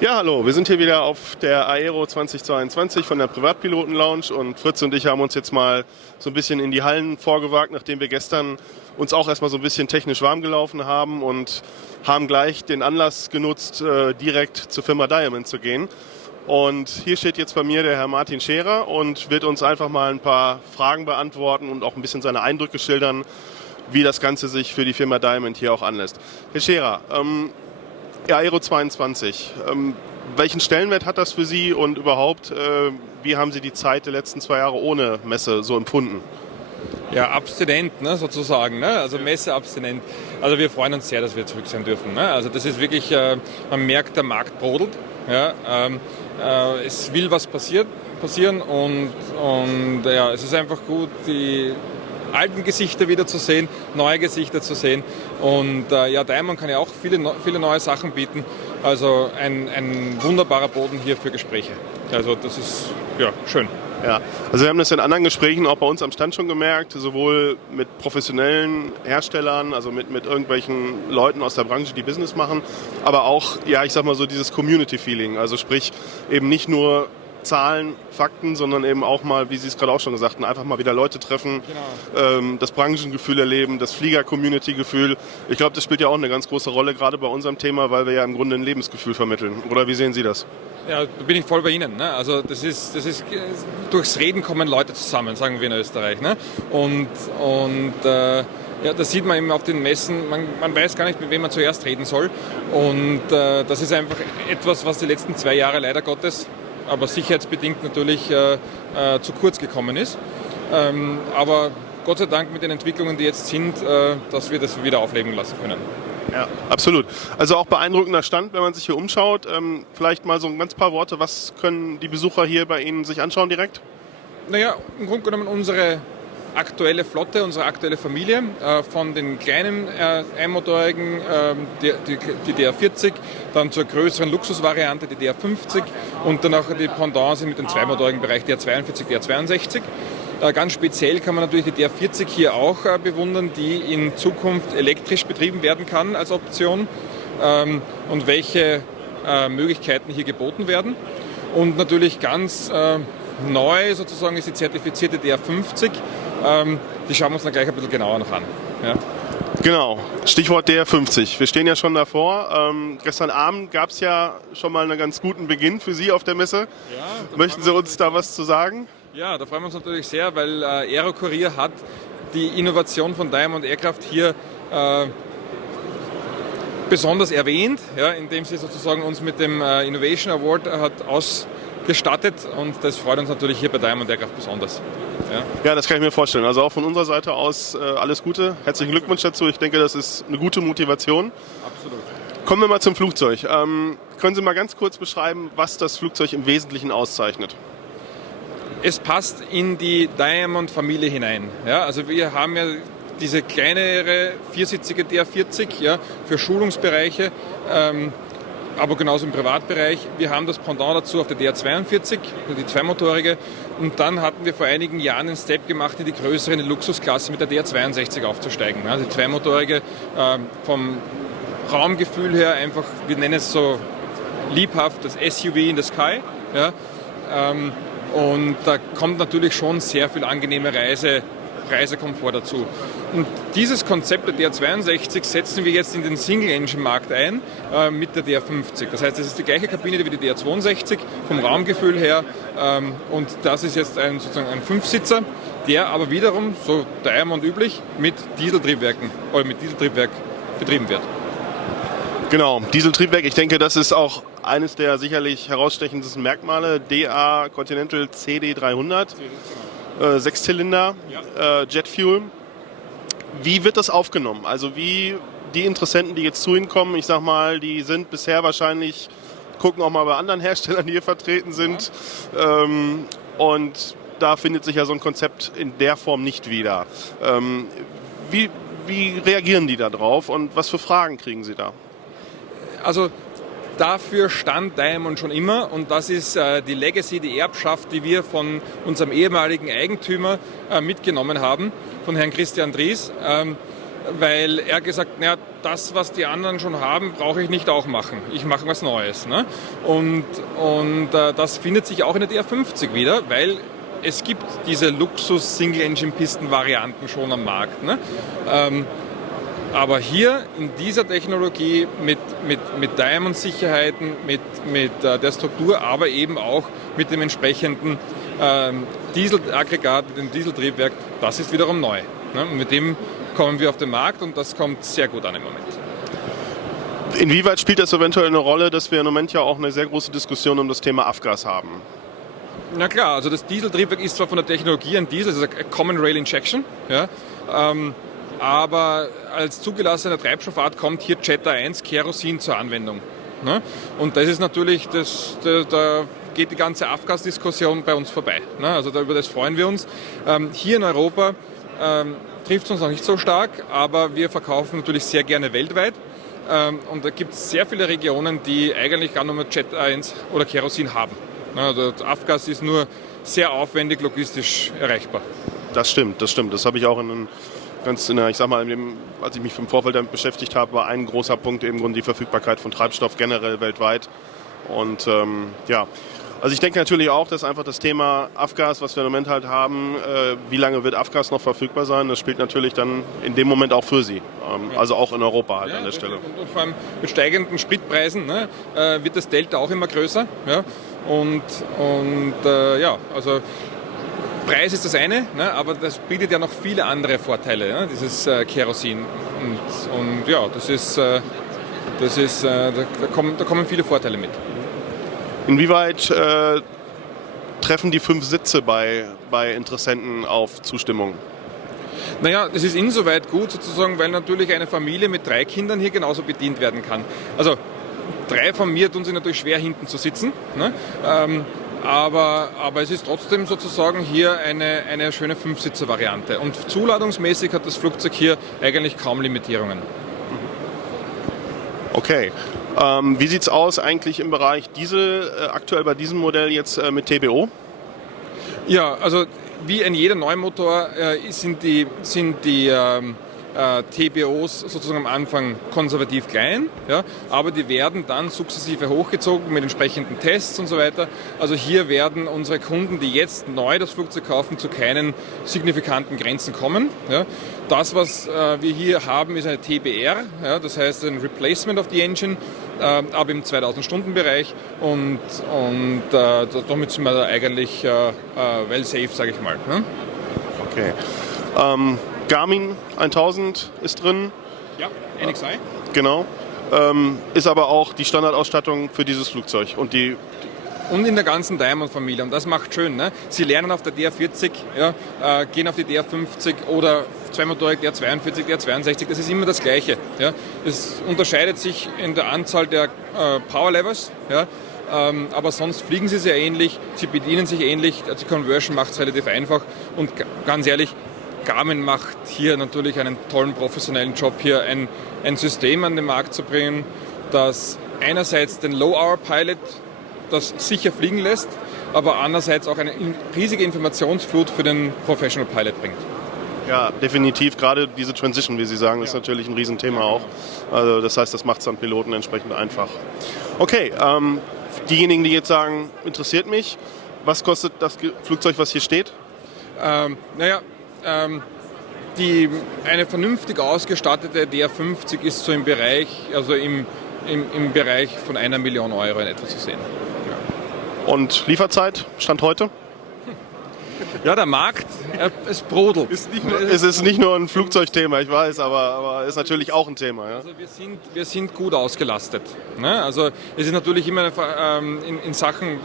Ja, hallo, wir sind hier wieder auf der Aero 2022 von der Privatpiloten-Lounge und Fritz und ich haben uns jetzt mal so ein bisschen in die Hallen vorgewagt, nachdem wir gestern uns auch erstmal so ein bisschen technisch warm gelaufen haben und haben gleich den Anlass genutzt, direkt zur Firma Diamond zu gehen. Und hier steht jetzt bei mir der Herr Martin Scherer und wird uns einfach mal ein paar Fragen beantworten und auch ein bisschen seine Eindrücke schildern, wie das Ganze sich für die Firma Diamond hier auch anlässt. Herr Scherer, Aero 22, welchen Stellenwert hat das für Sie und überhaupt, wie haben Sie die Zeit der letzten 2 Jahre ohne Messe so empfunden? Ja, abstinent, ne, sozusagen, ne? Also Messe abstinent. Also wir freuen uns sehr, dass wir zurück sein dürfen. Ne? Also das ist wirklich, man merkt, der Markt brodelt. Ja? Es will was passieren und ja, es ist einfach gut, die alten Gesichter wieder zu sehen, neue Gesichter zu sehen. Und ja, Diamond kann ja auch viele neue Sachen bieten. Also ein wunderbarer Boden hier für Gespräche. Also das ist ja schön. Ja, also wir haben das in anderen Gesprächen auch bei uns am Stand schon gemerkt, sowohl mit professionellen Herstellern, also mit irgendwelchen Leuten aus der Branche, die Business machen, aber auch, ja, ich sag mal so dieses Community-Feeling, also sprich eben nicht nur Zahlen, Fakten, sondern eben auch mal, wie Sie es gerade auch schon gesagt haben, einfach mal wieder Leute treffen, genau. Das Branchengefühl erleben, das Flieger-Community-Gefühl. Ich glaube, das spielt ja auch eine ganz große Rolle, gerade bei unserem Thema, weil wir ja im Grunde ein Lebensgefühl vermitteln. Oder wie sehen Sie das? Ja, da bin ich voll bei Ihnen. Ne? Also das ist durchs Reden kommen Leute zusammen, sagen wir in Österreich. Ne? Und ja, das sieht man eben auf den Messen, man weiß gar nicht, mit wem man zuerst reden soll. Und das ist einfach etwas, was die letzten 2 Jahre leider Gottes, aber sicherheitsbedingt natürlich zu kurz gekommen ist. Aber Gott sei Dank mit den Entwicklungen, die jetzt sind, dass wir das wieder aufleben lassen können. Ja, absolut. Also auch beeindruckender Stand, wenn man sich hier umschaut. Vielleicht mal so ein ganz paar Worte, was können die Besucher hier bei Ihnen sich anschauen direkt? Naja, im Grunde genommen unsere aktuelle Flotte, unsere aktuelle Familie, von den kleinen einmotorigen, die DR40, dann zur größeren Luxusvariante, die DR50 und dann auch die Pendants mit dem zweimotorigen Bereich, DR42, DR62. Ganz speziell kann man natürlich die DR40 hier auch bewundern, die in Zukunft elektrisch betrieben werden kann als Option und welche Möglichkeiten hier geboten werden. Und natürlich ganz neu sozusagen ist die zertifizierte DR50. Die schauen wir uns dann gleich ein bisschen genauer noch an. Ja. Genau, Stichwort DR50. Wir stehen ja schon davor. Gestern Abend gab es ja schon mal einen ganz guten Beginn für Sie auf der Messe. Ja, möchten Sie uns da was zu sagen? Ja, da freuen wir uns natürlich sehr, weil Aero Kurier hat die Innovation von Diamond Aircraft hier besonders erwähnt, ja, indem sie sozusagen uns mit dem Innovation Award hat ausgestattet und das freut uns natürlich hier bei Diamond Aircraft besonders. Ja, das kann ich mir vorstellen. Also auch von unserer Seite aus alles Gute. Herzlichen Glückwunsch dazu. Ich denke, das ist eine gute Motivation. Absolut. Kommen wir mal zum Flugzeug. Können Sie mal ganz kurz beschreiben, was das Flugzeug im Wesentlichen auszeichnet? Es passt in die Diamond-Familie hinein. Ja, also wir haben ja diese kleinere viersitzige DR40 ja, für Schulungsbereiche, aber genauso im Privatbereich. Wir haben das Pendant dazu auf der DR42, die zweimotorige. Und dann hatten wir vor einigen Jahren einen Step gemacht, in die größere, in die Luxusklasse mit der DR62 aufzusteigen. Also die zweimotorige vom Raumgefühl her einfach, wir nennen es so liebhaft, das SUV in the Sky. Ja, und da kommt natürlich schon sehr viel angenehme Reisekomfort dazu. Und dieses Konzept der DR62 setzen wir jetzt in den Single-Engine-Markt ein mit der DR50. Das heißt, es ist die gleiche Kabine wie die DR62 vom Raumgefühl her. Und das ist jetzt sozusagen ein 5-Sitzer, der aber wiederum, so Diamond üblich, mit Dieseltriebwerk betrieben wird. Genau, Dieseltriebwerk. Ich denke, das ist auch eines der sicherlich herausstechendsten Merkmale. DA Continental CD300, 6-Zylinder, Jetfuel. Wie wird das aufgenommen? Also wie die Interessenten, die jetzt zu Ihnen kommen, ich sag mal, die sind bisher wahrscheinlich, gucken auch mal bei anderen Herstellern, die hier vertreten sind. Ja. Und da findet sich ja so ein Konzept in der Form nicht wieder. Wie reagieren die da drauf und was für Fragen kriegen Sie da? Also dafür stand Diamond schon immer und das ist die Legacy, die Erbschaft, die wir von unserem ehemaligen Eigentümer mitgenommen haben, von Herrn Christian Dries, weil er gesagt hat, das, was die anderen schon haben, brauche ich nicht auch machen. Ich mache was Neues. Ne? Und das findet sich auch in der DR50 wieder, weil es gibt diese Luxus-Single-Engine-Pisten-Varianten schon am Markt. Ne? Aber hier in dieser Technologie mit Diamond-Sicherheiten, mit der Struktur, aber eben auch mit dem entsprechenden Dieselaggregat, mit dem Dieseltriebwerk, das ist wiederum neu. Ne? Und mit dem kommen wir auf den Markt und das kommt sehr gut an im Moment. Inwieweit spielt das eventuell eine Rolle, dass wir im Moment ja auch eine sehr große Diskussion um das Thema Afgas haben? Na klar, also das Dieseltriebwerk ist zwar von der Technologie ein Diesel, das ist eine Common Rail Injection, ja, aber als zugelassene Treibstoffart kommt hier Jet A1 Kerosin zur Anwendung. Ne? Und das ist natürlich, da geht die ganze Afgas-Diskussion bei uns vorbei. Ne? Also über das freuen wir uns. Hier in Europa trifft es uns noch nicht so stark, aber wir verkaufen natürlich sehr gerne weltweit. Und da gibt es sehr viele Regionen, die eigentlich gar nur Jet A1 oder Kerosin haben. Also Afgas ist nur sehr aufwendig logistisch erreichbar. Das stimmt. Das habe ich auch als ich mich im Vorfeld damit beschäftigt habe, war ein großer Punkt eben die Verfügbarkeit von Treibstoff generell weltweit. Und also ich denke natürlich auch, dass einfach das Thema Afgas, was wir im Moment halt haben, wie lange wird Afgas noch verfügbar sein, das spielt natürlich dann in dem Moment auch für sie. Also auch in Europa halt an der Stelle. Und vor allem mit steigenden Spritpreisen wird das Delta auch immer größer. Ja? Also Preis ist das eine, ne, aber das bietet ja noch viele andere Vorteile, ne, dieses Kerosin. Und ja, da kommen viele Vorteile mit. Inwieweit treffen die 5 Sitze bei Interessenten auf Zustimmung? Naja, das ist insoweit gut sozusagen, weil natürlich eine Familie mit 3 Kindern hier genauso bedient werden kann. Also 3 von mir tun sich natürlich schwer, hinten zu sitzen. Ne? Aber es ist trotzdem sozusagen hier eine schöne 5-Sitzer-Variante. Und zuladungsmäßig hat das Flugzeug hier eigentlich kaum Limitierungen. Okay. Wie sieht es aus eigentlich im Bereich Diesel, aktuell bei diesem Modell jetzt mit TBO? Ja, also wie in jedem Neumotor sind die TBOs sozusagen am Anfang konservativ klein, ja, aber die werden dann sukzessive hochgezogen mit entsprechenden Tests und so weiter. Also hier werden unsere Kunden, die jetzt neu das Flugzeug kaufen, zu keinen signifikanten Grenzen kommen. Ja. Das, was wir hier haben, ist eine TBR, ja, das heißt ein Replacement of the Engine, aber im 2000-Stunden-Bereich und damit sind wir da eigentlich well safe, sage ich mal. Ne? Okay. Garmin 1000 ist drin. Ja, NXI. Genau. Ist aber auch die Standardausstattung für dieses Flugzeug. Und in der ganzen Diamond-Familie. Und das macht schön. Ne? Sie lernen auf der DR40, ja, gehen auf die DR50 oder zweimotorig DR42, DR62. Das ist immer das Gleiche. Ja? Es unterscheidet sich in der Anzahl der Power Levels. Ja? Aber sonst fliegen sie sehr ähnlich. Sie bedienen sich ähnlich. Die Conversion macht es relativ einfach. Und ganz ehrlich, Garmin macht hier natürlich einen tollen professionellen Job, hier ein System an den Markt zu bringen, das einerseits den Low-Hour-Pilot das sicher fliegen lässt, aber andererseits auch eine riesige Informationsflut für den Professional Pilot bringt. Ja, definitiv. Gerade diese Transition, wie Sie sagen, ist natürlich ein Riesenthema auch. Also das heißt, das macht es dann Piloten entsprechend einfach. Okay, diejenigen, die jetzt sagen, interessiert mich, was kostet das Flugzeug, was hier steht? Eine vernünftig ausgestattete DR50 ist so im Bereich, also im Bereich von 1 Million Euro in etwa zu sehen. Ja. Und Lieferzeit, Stand heute? Ja, der Markt, es brodelt. Es ist nicht nur ein Flugzeugthema, ich weiß, aber ist natürlich auch ein Thema. Ja? Also wir sind gut ausgelastet. Ne? Also es ist natürlich immer in Sachen,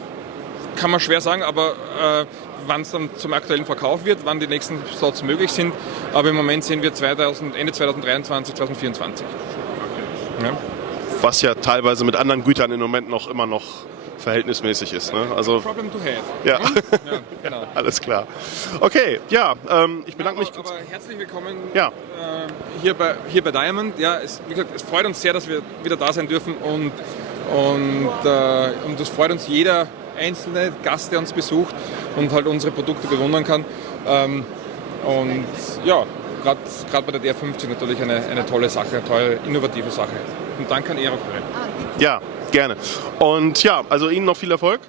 kann man schwer sagen, aber wann es dann zum aktuellen Verkauf wird, wann die nächsten Slots möglich sind. Aber im Moment sehen wir Ende 2023, 2024. Ja. Was ja teilweise mit anderen Gütern im Moment immer noch verhältnismäßig ist. Ne? Also, problem to have. Ja. Ja, genau. Alles klar. Okay, ja, ich bedanke mich. Aber herzlich willkommen ja. Hier bei Diamond. Ja, wie gesagt, es freut uns sehr, dass wir wieder da sein dürfen und es freut uns jeder einzelne Gast, der uns besucht und halt unsere Produkte bewundern kann. Und ja, gerade bei der DR50 natürlich eine tolle Sache, eine tolle, innovative Sache. Und danke an Aero. Ja, gerne. Und ja, also Ihnen noch viel Erfolg.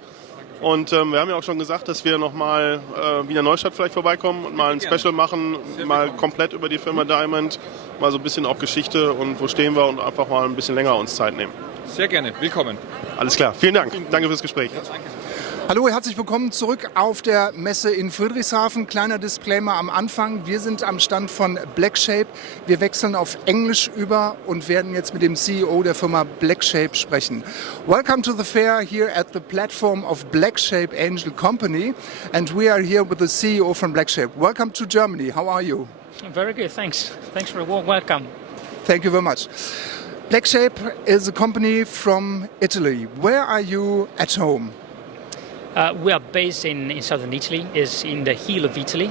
Und wir haben ja auch schon gesagt, dass wir nochmal Wiener Neustadt vielleicht vorbeikommen und mal ein Special machen, mal komplett über die Firma Diamond, mal so ein bisschen auch Geschichte und wo stehen wir und einfach mal ein bisschen länger uns Zeit nehmen. Sehr gerne, willkommen. Alles klar, vielen Dank. Danke fürs Gespräch. Ja, danke. Hallo, herzlich willkommen zurück auf der Messe in Friedrichshafen. Kleiner Disclaimer am Anfang. Wir sind am Stand von Blackshape. Wir wechseln auf Englisch über und werden jetzt mit dem CEO der Firma Blackshape sprechen. Welcome to the fair here at the platform of Blackshape Angel Company. And we are here with the CEO from Blackshape. Welcome to Germany. How are you? Very good, thanks. Thanks for a warm welcome. Thank you very much. Blackshape is a company from Italy. Where are you at home? We are based in southern Italy, is in the heel of Italy,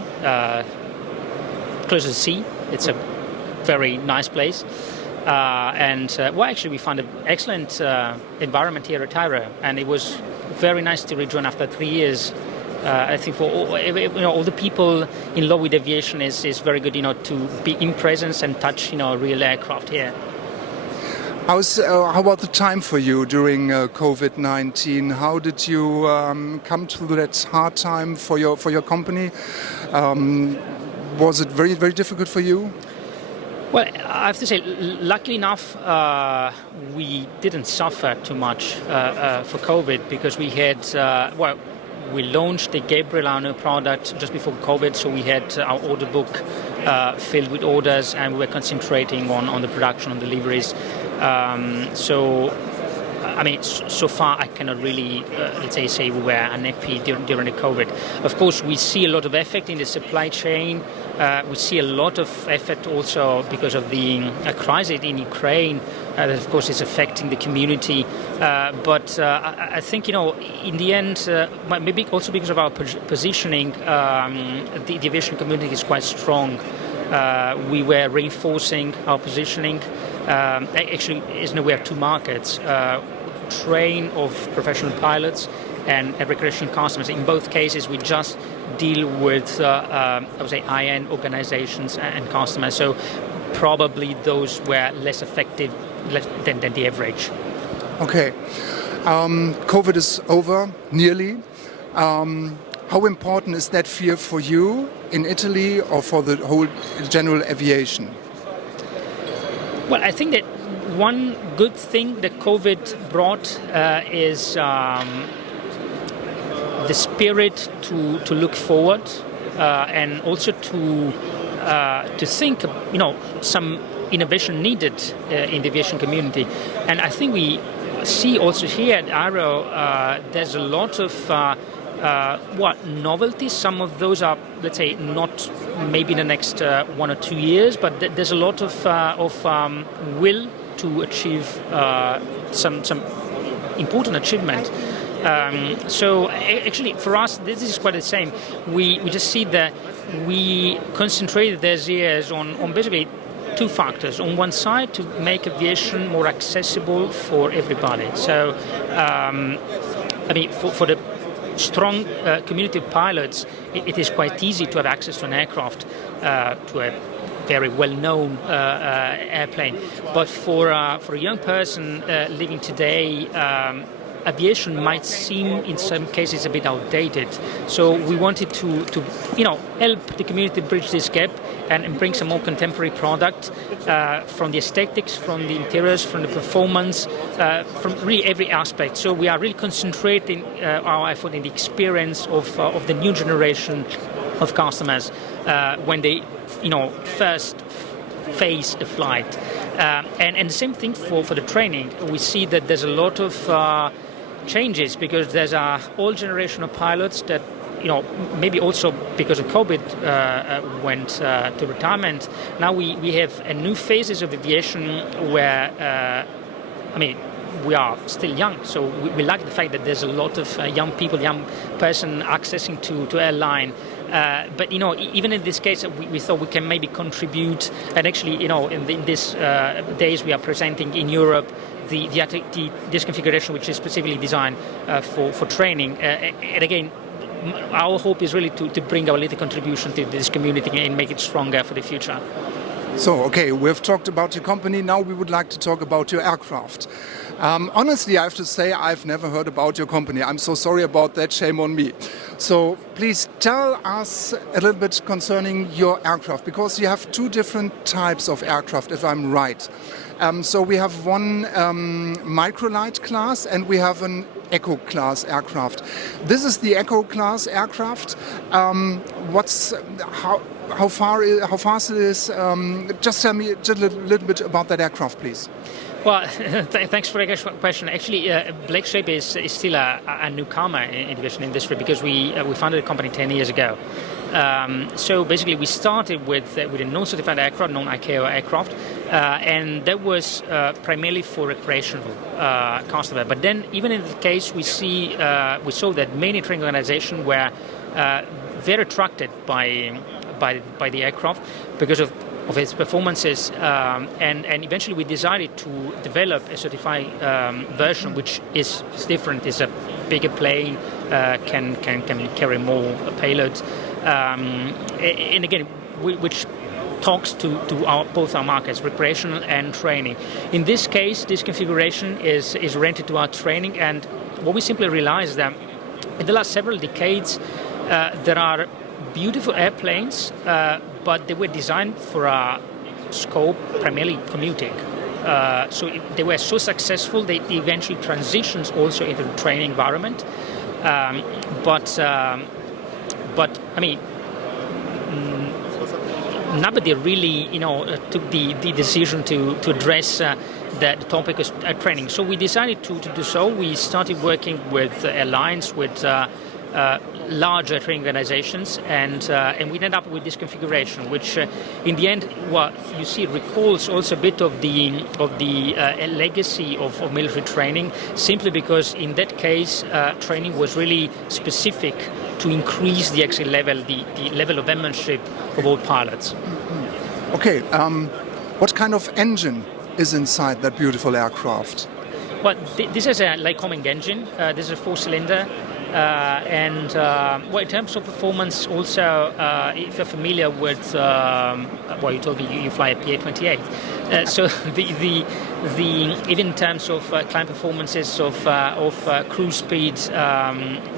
close to the sea. It's a very nice place. Actually we found an excellent environment here at Aero, and it was very nice to rejoin after 3 years. I think for all the people in love with aviation is very good, to be in presence and touch, real aircraft here. How about the time for you during COVID-19? How did you come through that hard time for your company? Was it very, very difficult for you? Well, I have to say, luckily enough, we didn't suffer too much for COVID because we had, we launched the Gabriel new product just before COVID, so we had our order book filled with orders, and we were concentrating on the production, on deliveries. So far I cannot really, say we were unhappy during the COVID. Of course, we see a lot of effect in the supply chain. We see a lot of effect also because of the crisis in Ukraine. That, of course, is affecting the community. But I think, in the end, maybe also because of our positioning, the aviation community is quite strong. We were reinforcing our positioning. Actually, we have two markets, train of professional pilots and recreational customers. In both cases, we just deal with, high-end organizations and customers. So probably those were less effective than the average. Okay. COVID is over, nearly. How important is that fear for you in Italy or for the whole general aviation? Well, I think that one good thing that COVID brought is the spirit to look forward and also to think, some innovation needed in the aviation community. And I think we see also here at Aero, there's a lot of novelties. Some of those are, let's say, not maybe in the next 1 or 2 years, but there's a lot of will to achieve some important achievement. So actually, for us, this is quite the same. We just see that we concentrated these years on basically two factors. On one side, to make aviation more accessible for everybody. So, for the strong community of pilots, it is quite easy to have access to an aircraft, to a very well-known airplane. But for a young person living today, aviation might seem in some cases a bit outdated. So we wanted to help the community bridge this gap and bring some more contemporary product from the aesthetics, from the interiors, from the performance, from really every aspect. So we are really concentrating our effort in the experience of the new generation of customers when they first face a flight. And the same thing for the training. We see that there's a lot of changes because there's a whole generation of pilots that maybe also because of COVID went to retirement. Now we have a new phases of aviation where we are still young, so we like the fact that there's a lot of young people, young person accessing to airline. But even in this case, we thought we can maybe contribute. And actually, in these days we are presenting in Europe this configuration, which is specifically designed for training. And again, our hope is really to bring our little contribution to this community and make it stronger for the future. So, okay, we've talked about your company. Now we would like to talk about your aircraft. Honestly, I have to say I've never heard about your company. I'm so sorry about that. Shame on me. So please tell us a little bit concerning your aircraft, because you have two different types of aircraft, if I'm right. So we have one microlight class and we have an Eco class aircraft. This is the Eco class aircraft. How fast it is? Just tell me just a little bit about that aircraft, please. Well, thanks for the question. Actually, Blackshape is still a newcomer in the aviation industry because we founded the company 10 years ago. So basically, we started with a non-certified aircraft, non-ICAO aircraft, and that was primarily for recreational customer. But then, even in the case, we saw that many training organizations were very attracted by the aircraft because of its performances, and eventually we decided to develop a certified version, which is different. It's a bigger plane, can carry more payloads, and again, which talks to both our markets, recreational and training. In this case, this configuration is oriented to our training, and what we simply realized that in the last several decades there are beautiful airplanes, but they were designed for a scope primarily commuting. So they were so successful they eventually transitioned also into the training environment. But I mean, nobody really, took the decision to address the topic of training. So we decided to do so. We started working with airlines, with larger training organizations, and we ended up with this configuration, which in the end, what you see, recalls also a bit of the legacy of military training, simply because in that case training was really specific to increase the exit level, the level of airmanship of all pilots. Okay, what kind of engine is inside that beautiful aircraft? Well, this is a Lycoming engine. This is a 4-cylinder. And in terms of performance, also, if you're familiar with, you told me you fly a PA-28. So even in terms of climb performances of cruise speeds,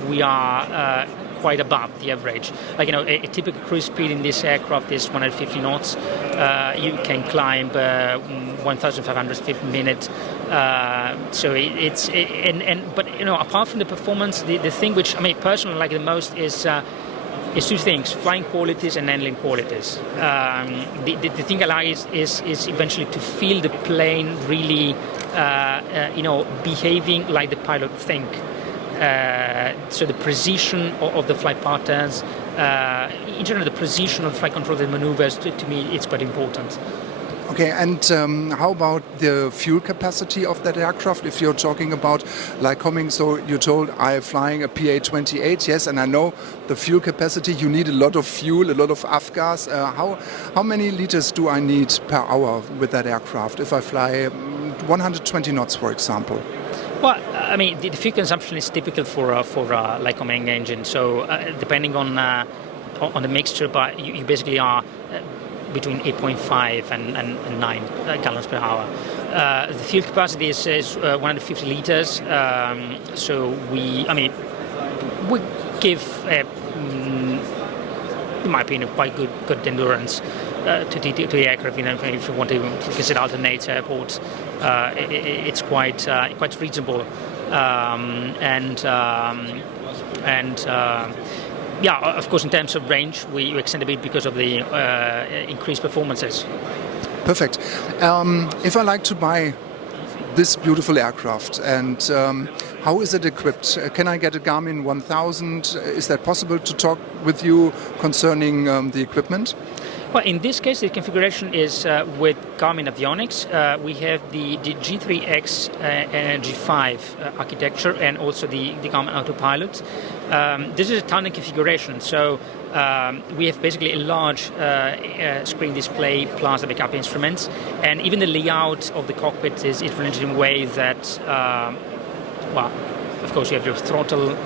we are quite above the average. Like, a typical cruise speed in this aircraft is 150 knots. You can climb 1,500 feet per minute. But apart from the performance, the thing which I personally like the most is two things: flying qualities and handling qualities. The thing I like is eventually to feel the plane really, behaving like the pilot think. So the precision of the flight patterns, in general, the precision of flight control and maneuvers, to me, it's quite important. Okay, and how about the fuel capacity of that aircraft? If you're talking about Lycoming, so you told I'm flying a PA-28, yes, and I know the fuel capacity, you need a lot of fuel, a lot of avgas. How many liters do I need per hour with that aircraft if I fly 120 knots, for example? Well, the fuel consumption is typical for a Lycoming engine. So depending on the mixture, but you basically are between 8.5 and 9 gallons per hour. The fuel capacity is 150 liters. So we give, in my opinion, quite good endurance to the aircraft. If you want to consider alternate airports, it's quite reasonable. Of course, in terms of range, we extend a bit because of the increased performances. Perfect. If I like to buy this beautiful aircraft, and how is it equipped? Can I get a Garmin 1000? Is that possible to talk with you concerning the equipment? Well, in this case, the configuration is with Garmin avionics. We have the G3X and G5 architecture, and also the Garmin Autopilot. This is a tandem configuration, so we have basically a large screen display plus the backup instruments, and even the layout of the cockpit is arranged in a way that of course, you have your throttle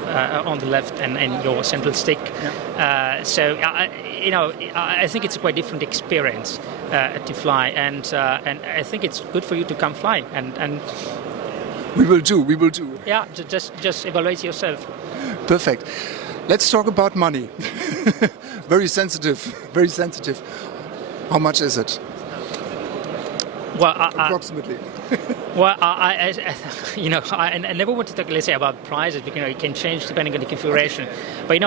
on the left and your central stick. So I think it's a quite different experience to fly, and I think it's good for you to come fly and. We will do. Yeah, just evaluate yourself. Perfect. Let's talk about money. Very sensitive. How much is it? Well, approximately. Well, I never want to talk, let's say, about prices because it can change depending on the configuration. But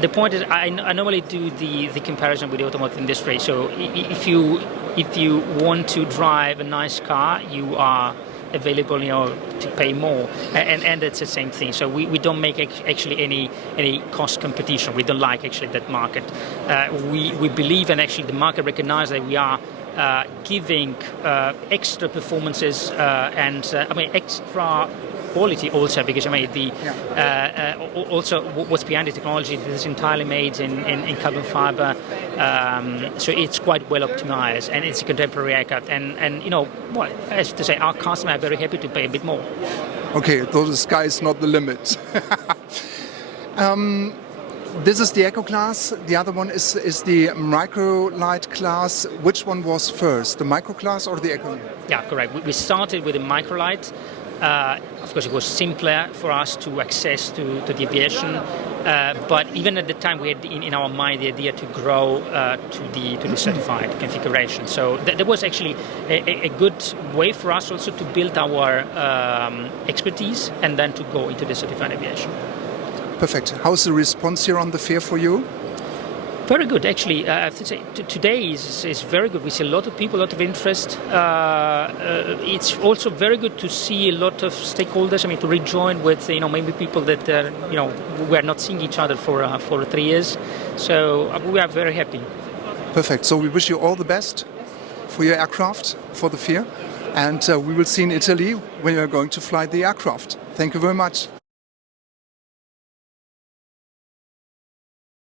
the point is, I normally do the comparison with the automotive industry. So if you want to drive a nice car, you are available, to pay more, and it's the same thing. So we don't make actually any cost competition. We don't like actually that market. We believe, and actually the market recognizes that we are giving extra performances and extra quality also, because also what's behind the technology, this is entirely made in carbon fiber, so it's quite well optimized, and it's a contemporary aircraft, and as to say, our customers are very happy to pay a bit more. Okay, so the sky is not the limit. This is the Eco class. The other one is the microlight class. Which one was first, the micro class or the Eco? Yeah, correct. We started with the microlight. Of course, it was simpler for us to access to the aviation. But even at the time, we had in our mind the idea to grow to the certified configuration. So there was actually a good way for us also to build our expertise and then to go into the certified aviation. Perfect. How's the response here on the fair for you? Very good, actually. I have to say, today is very good. We see a lot of people, a lot of interest. It's also very good to see a lot of stakeholders. To rejoin with maybe people that we are not seeing each other for 3 years. So we are very happy. Perfect. So we wish you all the best for your aircraft, for the fair, and we will see in Italy when you are going to fly the aircraft. Thank you very much.